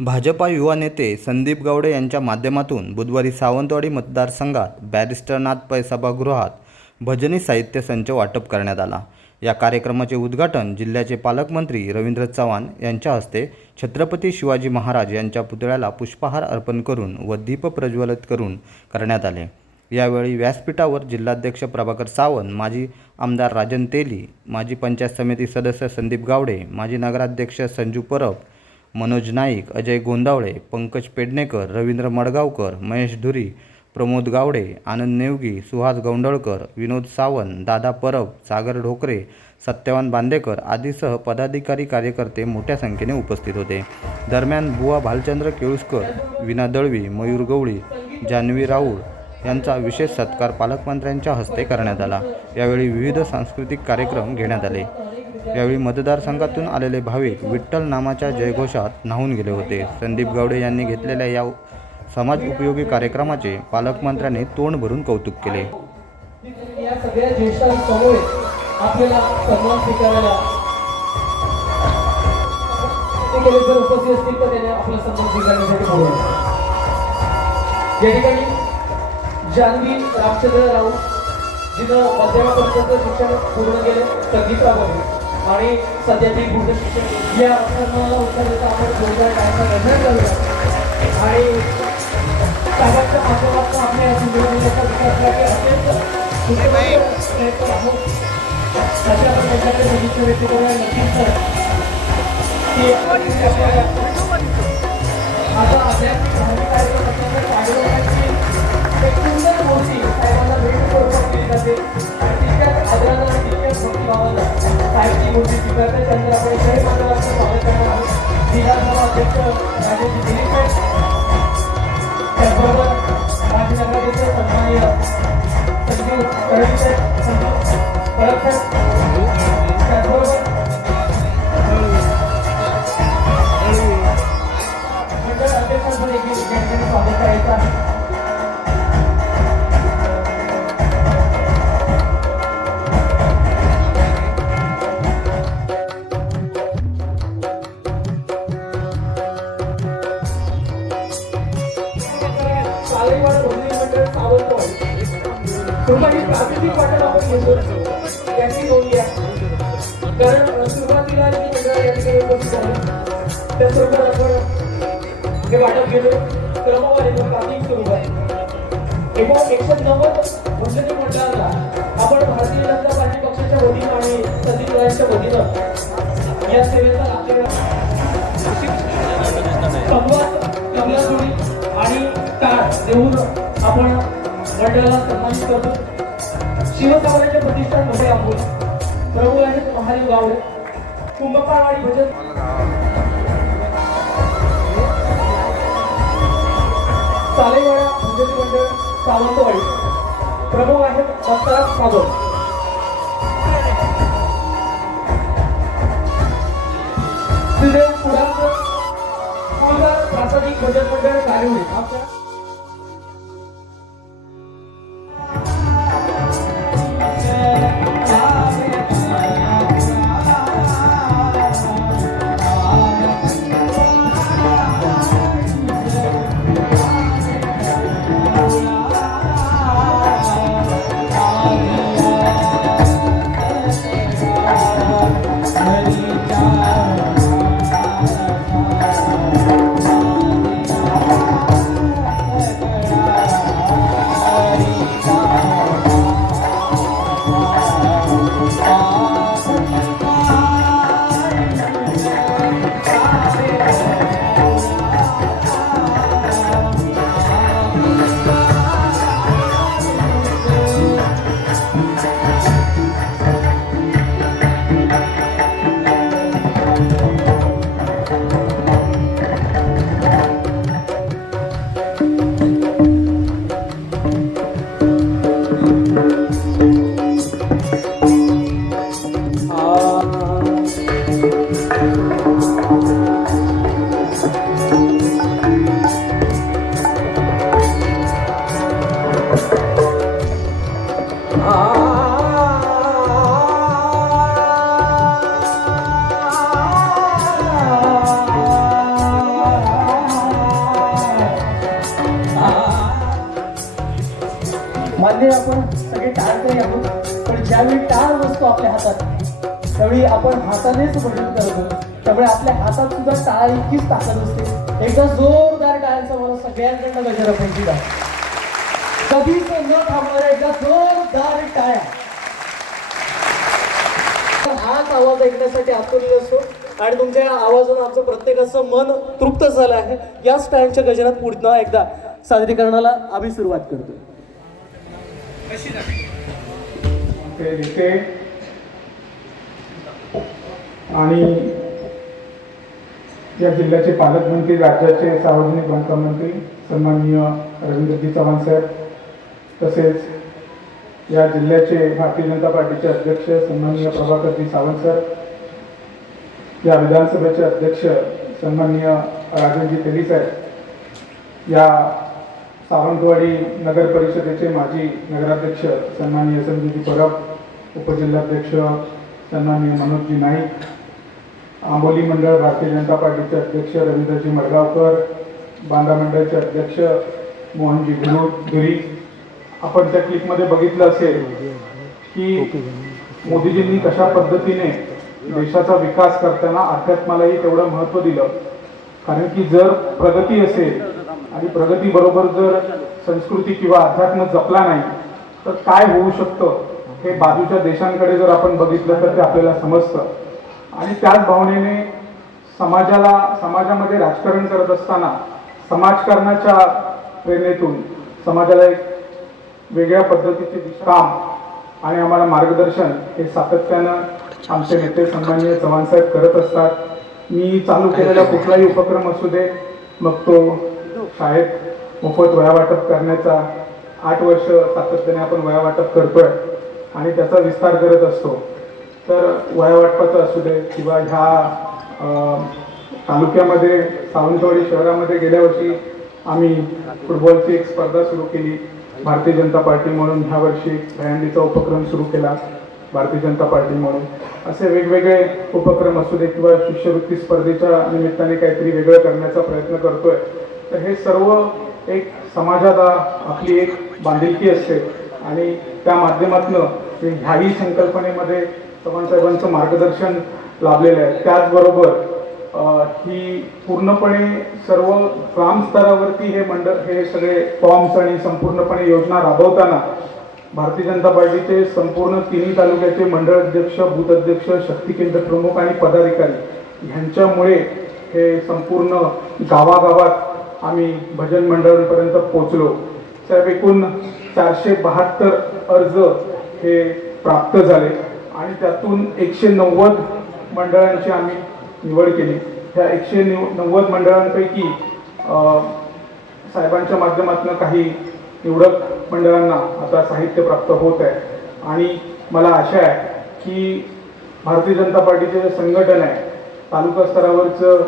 भाजपा युवा नेते संदीप गावडे यांच्या माध्यमातून बुधवारी सावंतवाडी मतदारसंघात बॅरिस्टरनाथ पै सभागृहात भजनी साहित्य संच वाटप करण्यात आला. या कार्यक्रमाचे उद्घाटन जिल्ह्याचे पालकमंत्री रवींद्र चव्हाण यांच्या हस्ते छत्रपती शिवाजी महाराज यांच्या पुतळ्याला पुष्पहार अर्पण करून व दीप प्रज्वलित करून करण्यात आले. यावेळी व्यासपीठावर जिल्हाध्यक्ष प्रभाकर सावंत माजी आमदार राजन तेली माजी पंचायत समिती सदस्य संदीप गावडे माजी नगराध्यक्ष संजू परब मनोज नाईक अजय गोंदावळे पंकज पेडणेकर रवींद्र मडगावकर महेश धुरी प्रमोद गावडे आनंद नेवगी सुहास गौंडळकर विनोद सावंत दादा परब सागर ढोकरे सत्यवान बांदेकर आदीसह पदाधिकारी कार्यकर्ते मोठ्या संख्येने उपस्थित होते. दरम्यान बुवा भालचंद्र केळुसकर विना दळवी मयूर गवळी जान्हवी राऊळ यांचा विशेष सत्कार पालकमंत्र्यांच्या हस्ते करण्यात आला. यावेळी विविध सांस्कृतिक कार्यक्रम घेण्यात आले. यावेळी मतदारसंघातून आलेले भाविक विठ्ठल नामाच्या जयघोषात न्हावून गेले होते. संदीप गावडे यांनी घेतलेल्या या समाज उपयोगी कार्यक्रमाचे पालकमंत्र्यांनी तोंड भरून कौतुक केले. या सगळ्या ज्येष्ठांसमोर आपल्याला सन्मान स्वीकारायला जर उपस्थित असतील तर त्याने आपला सन्मान स्वीकारण्यासाठी बोलवलं. या ठिकाणी जानवी रामचंद्र राऊत जिनं मध्यमापर्यंत शिक्षण पूर्ण केले संगीतामध्ये आणि सध्या ती पूर्ण या प्रश्नांना उत्तर देता आपण जोरदार टाळ्यांचा निर्णय करूया आणि साहेबांच्या माध्यमातून आपल्या या जिल्ह्याचा विकासासाठी अत्यंत सुंदर प्रयत्न आहोत. अशा प्रकारचे व्यक्त करूया. नक्कीच सर की आता आध्यात्मिक धार्मिक कार्यक्रम असल्यामुळे एक सुंदर साहेबांना भेट स्वरूपात केली जाते. तितक्याच भक्तिभावानं साहेबची मूर्ती स्वीकारते त्यानंतर आपण शहरी मंडळाचं स्वागत करणार आहोत. विधानसभा अध्यक्ष राजेश दिलीप. त्याचबरोबर राजनगराचे सन्माननीय संजीव कळवीचे परत त्याचबरोबर मंडळ अध्यक्षांकडे देखील या ठिकाणी स्वागत करायचं आहे. कृपया पाटील आपण घेतो त्याची नोंद घ्या कारण सुरुवातीला जी मंडळ या ठिकाणी उपस्थित झाली त्याचबरोबर आपण हे वाटप घेतो क्रमवारीचं प्राथमिक स्वरूपात एकूण एकशे नव्वद भोजनी मंडळाला आपण भारतीय जनता पार्टी पक्षाच्या वतीनं आणि संदीप रायच्या वतीनं या सेवेचा लाभ देण्यात संवाद आणि टाळ देऊन आपण मंडळाला सन्मानित करतो. शिवसावराच्या प्रतिष्ठानमध्ये आपण प्रभू आहेत महादेव गावडे. कुंभकारवाडी भजन. सालेवाडा भजन मंडळ सावंतवाडी. प्रमुख आहेत दत्तराज सागर श्रीदेव पुराणचं प्रासादिक भजन मंडळ कार्यवळी आपल्या हातात टाळ इतकीच ताकद असते? एकदा जोरदार टाळ्यांचा मला सगळ्यांकडनं गजरा पैकी जा. कधीच न थांबणार एकदा जोरदार टाळ्या. हाच आवाज ऐकण्यासाठी आतुरली असतो आणि तुमच्या या आवाजानं आमचं प्रत्येकाचं मन तृप्त झालं आहे. याच टाळ्यांच्या गजरात पुढनं एकदा सादरीकरणाला आम्ही सुरुवात करतो. आणि या जिल्ह्याचे पालकमंत्री राज्याचे सार्वजनिक बांधकाम मंत्री सन्माननीय रवींद्रजी चव्हाण साहेब तसेच या जिल्ह्याचे भारतीय जनता पार्टीचे अध्यक्ष सन्माननीय प्रभाकरजी सावंत सर या विधानसभेचे अध्यक्ष सन्माननीय राजनजी तेली साहेब या सावंतवाडी नगर परिषदेचे माजी नगराध्यक्ष सन्माननीय संजयजी परब उपजिल्हाध्यक्ष सन्माननीय मनोजजी नाईक आंबोली मंडळ भारतीय जनता पार्टीचे अध्यक्ष रवींद्रजी मडगावकर बांदा मंडळचे अध्यक्ष मोहनजी गुरु गिरी आपण त्या क्लिपमध्ये बघितलं असेल की मोदीजींनी कशा पद्धतीने देशाचा विकास करताना अध्यात्मालाही तेवढं महत्त्व दिलं. कारण की जर प्रगती असेल आणि प्रगतीबरोबर जर संस्कृती किंवा अध्यात्म जपला नाही तर काय होऊ शकतं हे बाजूच्या देशांकडे जर आपण बघितलं तर ते आपल्याला समजतं. आणि त्याच भावनेने समाजाला समाजामध्ये राजकारण करत असताना समाजकारणाच्या प्रेरणेतून समाजाला एक वेगळ्या पद्धतीचे काम आणि आम्हाला मार्गदर्शन हे सातत्यानं आमचे नेते सन्माननीय चव्हाण साहेब करत असतात. मी चालू केलेला कुठलाही उपक्रम असू दे मग तो शाळेत मोफत वया वाटप करण्याचा आठ वर्ष सातत्याने आपण वया वाटप करतोय आणि त्याचा विस्तार करत असतो. तर वयावाटपाचं असू दे किंवा ह्या तालुक्यामध्ये सावंतवाडी शहरामध्ये गेल्या वर्षी आम्ही फुटबॉलची एक स्पर्धा सुरू केली. भारतीय जनता पार्टी म्हणून ह्या वर्षी दहीहंडीचा उपक्रम सुरू केला भारतीय जनता पार्टी म्हणून. असे वेगवेगळे उपक्रम असू दे किंवा शिष्यवृत्ती स्पर्धेच्या निमित्ताने काहीतरी वेगळं करण्याचा प्रयत्न करतोय. तर हे सर्व एक समाजात आपली एक बांधिलकी असते. आणि त्या माध्यमातून ह्याही संकल्पनेमध्ये चव्हाण साहेबांचं मार्गदर्शन लाभलेलं आहे. त्याचबरोबर ही पूर्णपणे सर्व ग्रामस्तरावरती हे मंडळ हे सगळे फॉर्म्स आणि संपूर्णपणे योजना राबवताना भारतीय जनता पार्टीचे संपूर्ण तिन्ही तालुक्याचे मंडळ अध्यक्ष बूथ अध्यक्ष शक्ती केंद्र प्रमुख आणि पदाधिकारी ह्यांच्यामुळे हे संपूर्ण गावागावात आम्ही भजन मंडळांपर्यंत पोचलो साहेब एकूण चारशे बहात्तर अर्ज हे प्राप्त झाले. आणि त्यातून एकशे नव्वद मंडळांची आम्ही निवड केली. त्या एकशे निव नव्वद मंडळांपैकी साहेबांच्या माध्यमातून काही निवडक मंडळांना आता साहित्य प्राप्त होत आहे. आणि मला आशा आहे की भारतीय जनता पार्टीचे जे संघटन आहे तालुका स्तरावरचं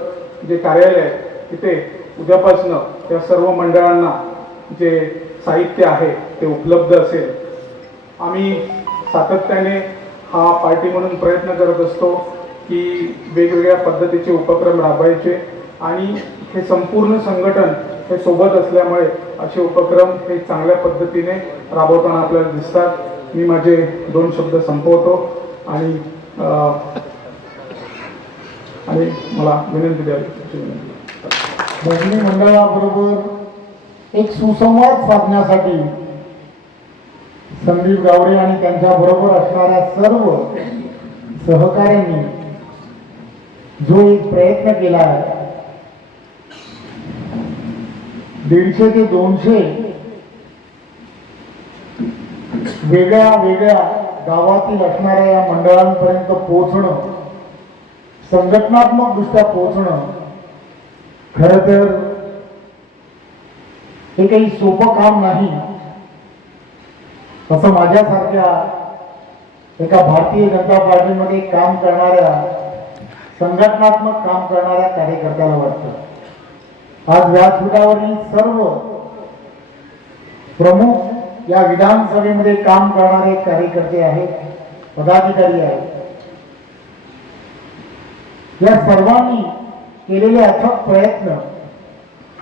जे कार्यालय आहे तिथे उद्यापासनं त्या सर्व मंडळांना जे साहित्य आहे ते उपलब्ध असेल. आम्ही सातत्याने पार्टी म्हणून प्रयत्न करत असतो की वेगवेगळ्या पद्धतीचे उपक्रम राबवायचे आणि हे संपूर्ण संघटन हे सोबत असल्यामुळे असे उपक्रम हे चांगल्या पद्धतीने राबवताना आपल्याला दिसतात. मी माझे दोन शब्द संपवतो आणि आणि मला विनंती द्यावी. विनंती भजनी मंडळाबरोबर एक सुसंवाद साधण्यासाठी संदीप गावडे आणि त्यांच्या बरोबर असणाऱ्या सर्व सहकाऱ्यांनी जो एक प्रयत्न केला आहे दीडशे ते दोनशे वेगळ्या वेगळ्या गावातील असणाऱ्या या मंडळांपर्यंत पोहोचणं संघटनात्मक दृष्ट्या पोहोचणं खर तर हे काही सोपं काम नाही. असं माझ्यासारख्या एका भारतीय जनता पार्टीमध्ये काम करणाऱ्या संघटनात्मक काम करणाऱ्या कार्यकर्त्याला वाटतं. आज व्यासपीठावरील सर्व प्रमुख या विधानसभेमध्ये काम करणारे कार्यकर्ते आहेत पदाधिकारी आहेत. या सर्वांनी केलेले अथक प्रयत्न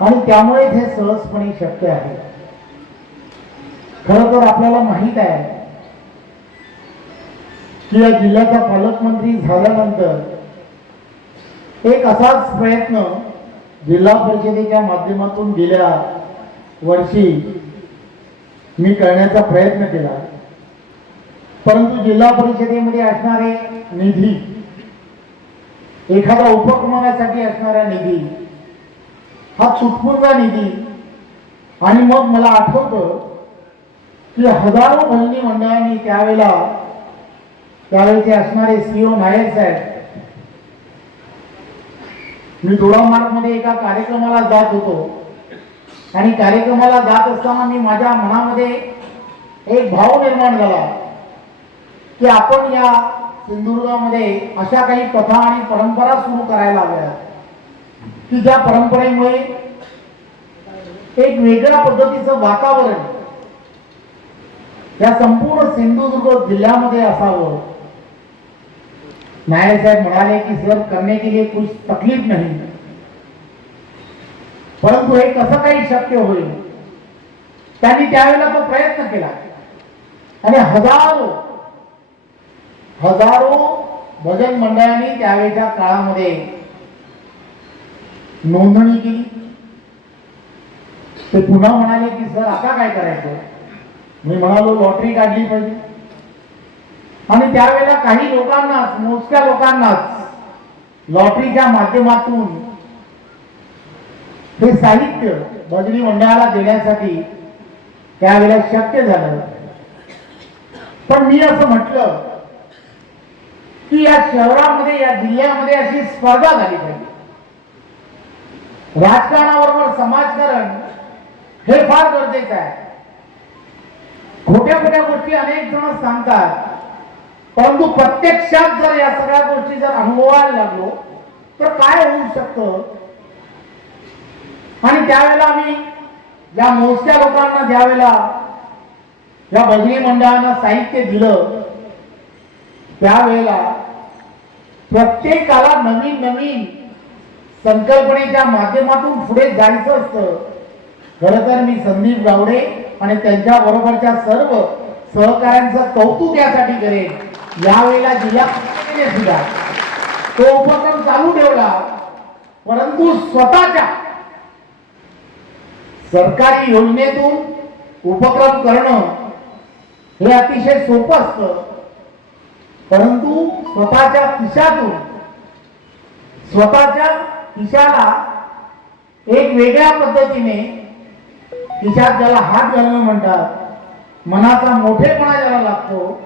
आणि त्यामुळेच हे सहजपणे शक्य आहे. खरं तर आपल्याला माहीत आहे की या जिल्ह्याचा पालकमंत्री झाल्यानंतर एक असाच प्रयत्न जिल्हा परिषदेच्या माध्यमातून गेल्या वर्षी मी करण्याचा प्रयत्न केला. परंतु जिल्हा परिषदेमध्ये असणारे निधी एखाद्या उपक्रमासाठी असणारा निधी हा चुटपुरचा निधी आणि मग मला आठवतं की हजारो बहिणी मंडळांनी त्यावेळेला त्यावेळेचे असणारे सीओ नायक साहेब मी दोडामार्गमध्ये एका कार्यक्रमाला जात होतो. आणि कार्यक्रमाला जात असताना मी माझ्या मनामध्ये एक भाव निर्माण झाला की आपण या सिंधुदुर्गामध्ये अशा काही कथा आणि परंपरा सुरू करायला हव्या. की ज्या परंपरेमुळे एक वेगळ्या पद्धतीचं वातावरण या संपूर्ण सिंधुदुर्ग जिल्ह्यामध्ये असावं. नायर साहेब म्हणाले की सर करने के लिए कुछ तकलीफ नाही. परंतु हे कसं काही शक्य होईल? त्यांनी त्यावेळेला तो प्रयत्न केला. आणि हजारो हजारो भजन मंडळांनी त्यावेळेच्या काळामध्ये नोंदणी केली. ते पुन्हा म्हणाले की सर आता काय करायचं? मी म्हणालो लॉटरी काढली पाहिजे. आणि त्यावेळेला काही लोकांनाच मोजक्या लोकांनाच लॉटरीच्या माध्यमातून हे साहित्य भजनी मंडळाला देण्यासाठी त्यावेळेला शक्य झालं. पण मी असं म्हटलं की या शहरामध्ये या जिल्ह्यामध्ये अशी स्पर्धा झाली पाहिजे. राजकारणाबरोबर समाजकारण हे फार गरजेचं आहे. खोट्या खोट्या गोष्टी अनेक जण सांगतात. परंतु प्रत्यक्षात जर या सगळ्या गोष्टी जर अनुभवायला लागलो तर काय होऊ शकतं? आणि त्यावेळेला आम्ही या मोजक्या लोकांना ज्यावेळेला या भजनी मंडळांना साहित्य दिलं त्यावेळेला प्रत्येकाला नवीन नवीन संकल्पनेच्या माध्यमातून पुढे जायचं असतं. खरं तर मी संदीप गावडे आणि त्यांच्या बरोबरच्या सर्व सहकाऱ्यांचं कौतुक यासाठी करेन. यावेळेला जिल्हा सुद्धा तो उपक्रम चालू ठेवला. परंतु स्वतःच्या सरकारी योजनेतून उपक्रम करणं हे अतिशय सोपं असतं. परंतु स्वतःच्या खिशातून स्वतःच्या खिशाला एक वेगळ्या पद्धतीने तिच्यात ज्याला हात घालणं म्हणतात मनाचा मोठेपणा ज्याला लागतो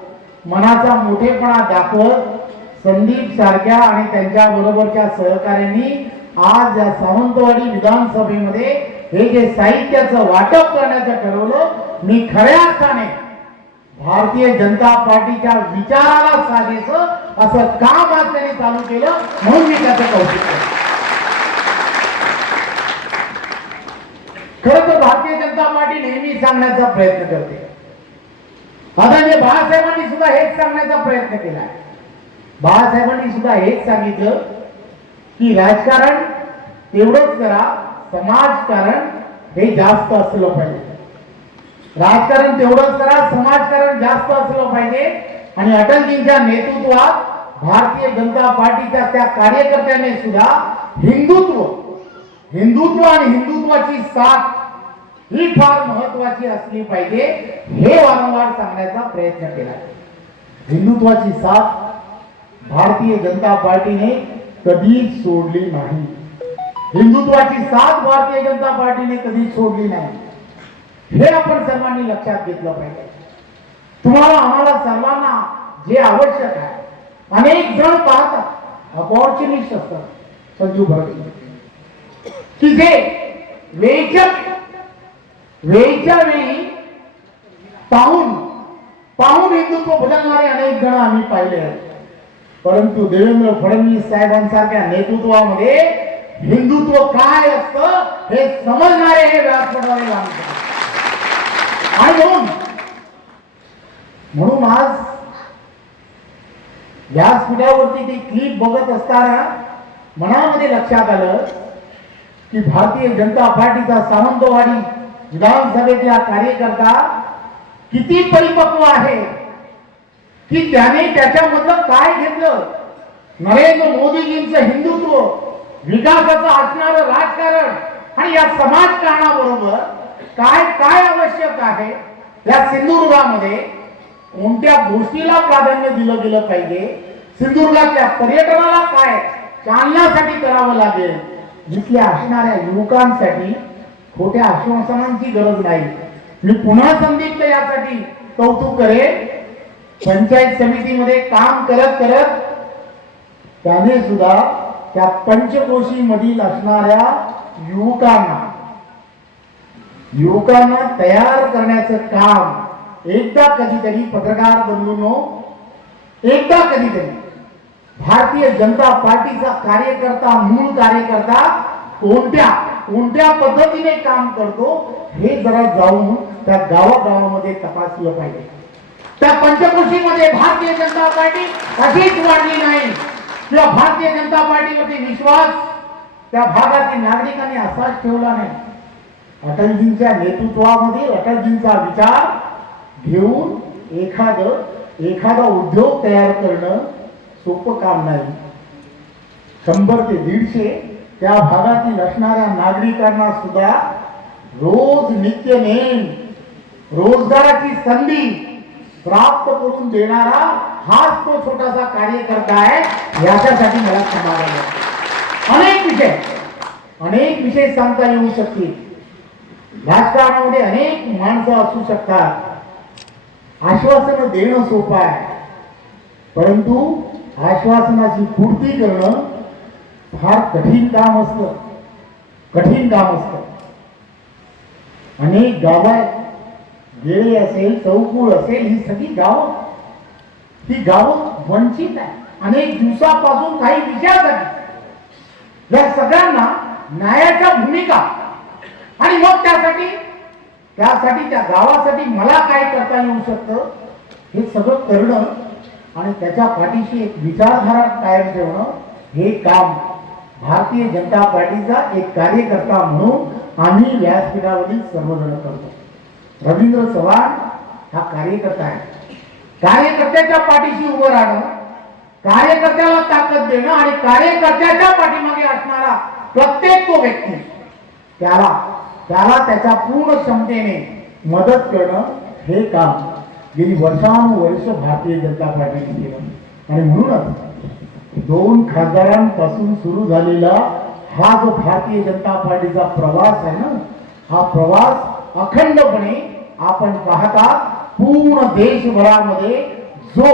मनाचा मोठेपणा दाखवत संदीप सारख्या आणि त्यांच्या बरोबरच्या सहकाऱ्यांनी आज या सावंतवाडी विधानसभेमध्ये हे जे साहित्याचं वाटप करण्याचं ठरवलं मी खऱ्या अर्थाने भारतीय जनता पार्टीच्या विचाराला साजेचं असं काम आज त्यांनी चालू केलं म्हणून मी त्याचं कौतुक करतो. खरं तर भारतीय जनता पार्टी नेहमी सांगण्याचा प्रयत्न करते. आदरणीय बाळासाहेबांनी सुद्धा हेच सांगण्याचा प्रयत्न केला बाळासाहेबांनी सुद्धा हेच सांगितलं की राजकारण तेवढंच करा समाजकारण हे जास्त असलं पाहिजे. राजकारण तेवढंच करा समाजकारण जास्त असलं पाहिजे. आणि अटलजींच्या नेतृत्वात भारतीय जनता पार्टीच्या त्या कार्यकर्त्याने सुद्धा हिंदुत्व हिंदुत्व आणि हिंदुत्वाची साथ ही फार महत्वाची असली पाहिजे. हे वारंवार सांगण्याचा प्रयत्न केला. हिंदुत्वाची साथ भारतीय जनता पार्टीने कधीच सोडली नाही. हिंदुत्वाची साथ भारतीय जनता पार्टीने कधीच सोडली नाही. हे आपण सर्वांनी लक्षात घेतलं पाहिजे. तुम्हाला आम्हाला सर्वांना जे आवश्यक आहे अनेक जण पाहतात. अपॉर्च्युनिस्ट असतात. संजू भरत. की जे वेचक वेळच्या वेळी पाहून पाहून हिंदुत्व बदलणारे अनेक जण आम्ही पाहिले आहेत. परंतु देवेंद्र फडणवीस साहेबांसारख्या नेतृत्वामध्ये हिंदुत्व काय असतं हे समजणारे हे व्यासपीठावर आणि म्हणून म्हणून आज व्यासपीठावरती ती क्लिप बघत असताना मनामध्ये लक्षात आलं की भारतीय जनता पार्टीचा सावंतवाडी विधानसभेतला कार्यकर्ता किती परिपक्व आहे? की त्याने त्याच्यामधलं काय घेतलं? नरेंद्र मोदीजींचं हिंदुत्व विकासाचं असणारं राजकारण आणि या समाजकारणाबरोबर काय काय आवश्यक आहे? या सिंधुदुर्गामध्ये कोणत्या गोष्टीला प्राधान्य दिलं गेलं पाहिजे? सिंधुदुर्गातल्या पर्यटनाला काय चालण्यासाठी करावं लागेल? जिथल्या असणाऱ्या युवकांसाठी खोट्या आश्वासनांची गरज नाही. मी पुन्हा संदिग्ध यासाठी कौतुक करे पंचायत समितीमध्ये काम करत करत त्याने सुद्धा त्या पंचकोशी मधील असणाऱ्या युवकांना युवकांना तयार करण्याचं काम एकदा कधीतरी पत्रकार बंधूंनो एकदा कधीतरी भारतीय जनता पार्टीचा कार्यकर्ता मूळ कार्यकर्ता कोणत्या कोणत्या पद्धतीने काम करतो हे जरा जाऊन त्या गावागावामध्ये तपासलं पाहिजे. त्या पंचकृषीमध्ये भारतीय जनता पार्टी अशीच वाढली नाही. किंवा भारतीय जनता पार्टीमध्ये विश्वास? त्या भागातील नागरिकांनी असाच ठेवला नाही. अटलजींच्या नेतृत्वामध्ये अटलजींचा विचार घेऊन एखाद एखादा उद्योग तयार करणं सोपं काम नाही. शंभर ते दीडशे त्या भागातील असणाऱ्या नागरिकांना सुद्धा रोज नित्य नेम रोजगाराची संधी प्राप्त करून देणारा हाच तो छोटासा कार्यकर्ता आहे याच्यासाठी मला समाधान अनेक विषय अनेक विषय सांगता येऊ शकतील. राजकारणामध्ये अनेक माणसं असू शकतात. आश्वासन देणं सोपं आहे. परंतु आश्वासनाची पूर्ती करणं फार कठीण काम असतं. कठीण काम असतं. अनेक गावात गेळे असेल चौकूळ असेल ही सगळी गावं. ही गावं वंचित आहे अनेक दिवसापासून काही विषयासाठी या सगळ्यांना न्यायाच्या भूमिका. आणि मग त्यासाठी त्यासाठी त्या गावासाठी मला काय करता येऊ शकतं हे सगळं करणं आणि त्याच्या पाठीशी एक विचारधारा तयार ठेवणं हे काम भारतीय जनता पार्टीचा एक कार्यकर्ता म्हणून आम्ही व्यासपीठावरील सर्वजण करतो. रवींद्र चव्हाण हा कार्यकर्ता आहे. कार्यकर्त्याच्या पाठीशी उभं राहणं कार्यकर्त्याला ताकद देणं आणि कार्यकर्त्याच्या पाठीमागे असणारा प्रत्येक तो व्यक्ती त्याला त्याला त्याच्या पूर्ण क्षमतेने मदत करणं हे काम गेली वर्षानुवर्ष भारतीय जनता पार्टीने केलं. आणि म्हणूनच दोन खासदारांपासून सुरू झालेला हा जो भारतीय जनता पार्टीचा प्रवास आहे ना हा प्रवास अखंडपणे आपण पाहता पूर्ण देशभरामध्ये जो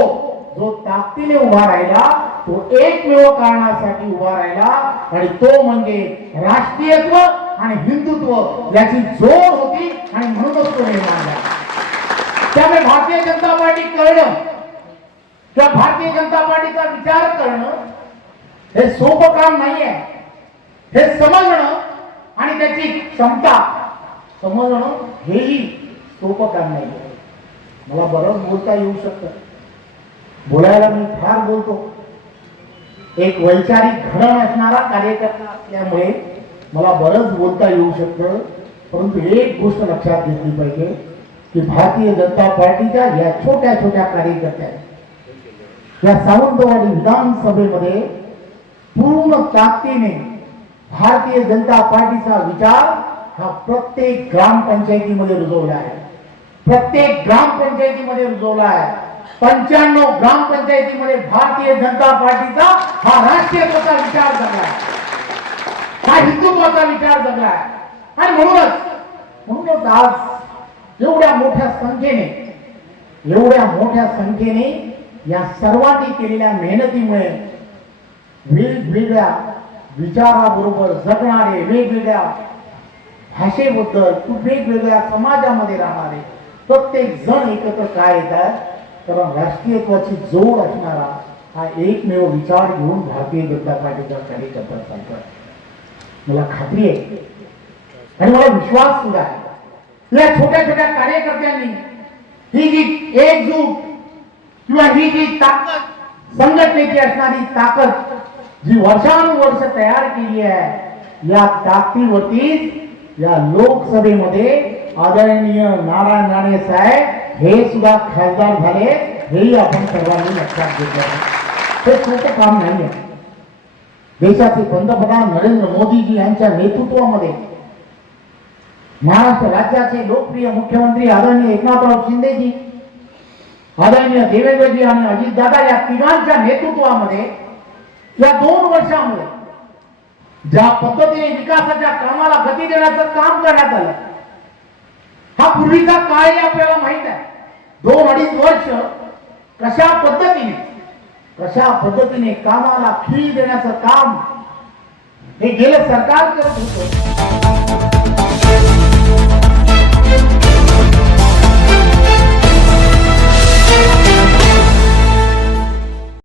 जो ताकदीने उभा राहिला तो एकमेव कारणासाठी उभा राहिला आणि तो म्हणजे राष्ट्रीयत्व आणि हिंदुत्व याची जोर होती आणि म्हणूनच तो निर्माण झाला. त्यामुळे भारतीय जनता पार्टी कळलं. त्या भारतीय जनता पार्टीचा विचार करणं हे सोपं काम नाही आहे हे समजणं आणि त्याची क्षमता समजणं हेही सोपं काम नाही आहे मला बरंच बोलता येऊ शकतं. बोलायला मी फार बोलतो. एक वैचारिक घडण असणारा कार्यकर्ता असल्यामुळे मला बरंच बोलता येऊ शकतं. परंतु एक गोष्ट लक्षात घेतली पाहिजे की भारतीय जनता पार्टीच्या या छोट्या छोट्या कार्यकर्त्या या सावंतवाडी विधानसभेमध्ये पूर्ण ताकदीने भारतीय जनता पार्टीचा विचार हा प्रत्येक ग्रामपंचायतीमध्ये रुजवला आहे. प्रत्येक ग्रामपंचायतीमध्ये रुजवला आहे. पंच्याण्णव ग्रामपंचायतीमध्ये भारतीय जनता पार्टीचा हा राष्ट्रीयत्वाचा विचार जगला आहे. हा हिंदुत्वाचा विचार जगला आहे. आणि म्हणूनच म्हणूनच आज एवढ्या मोठ्या संख्येने एवढ्या मोठ्या संख्येने या सर्वांनी केलेल्या मेहनतीमुळे वेगवेगळ्या विचाराबरोबर जगणारे वेगवेगळ्या भाषेबद्दल वेगवेगळ्या समाजामध्ये राहणारे प्रत्येक जण एकत्र काय येतात तर राष्ट्रीयत्वाची जोड असणारा हा एकमेव विचार घेऊन भारतीय जनता पार्टीचा कार्यकर्ता चालतात मला खात्री आहे. आणि मला विश्वास सुद्धा आहे. या छोट्या छोट्या कार्यकर्त्यांनी ही जी एकजूट जी ताकद ताकद, जी वर्षानुवर्ष तयार केली या या आदरणीय नारायण राणे साहेब हे खासदार झाले, हेही आपण लक्षात घेतलं काम नाही आहे देशाचे पंतप्रधान नरेंद्र मोदीजी यांच्या नेतृत्वामध्ये महाराष्ट्र राज्याचे लोकप्रिय मुख्यमंत्री आदरणीय एकनाथराव शिंदेजी आदरणीय देवेंद्रजी आणि अजितदादा या तिघांच्या नेतृत्वामध्ये या दोन वर्षामध्ये ज्या पद्धतीने विकासाच्या कामाला गती देण्याचं काम करण्यात आलं हा पूर्वीचा काळ आपल्याला माहीत आहे. दोन अडीच वर्ष कशा पद्धतीने कशा पद्धतीने कामाला खीळ देण्याचं काम हे गेलं सरकार करत होतं.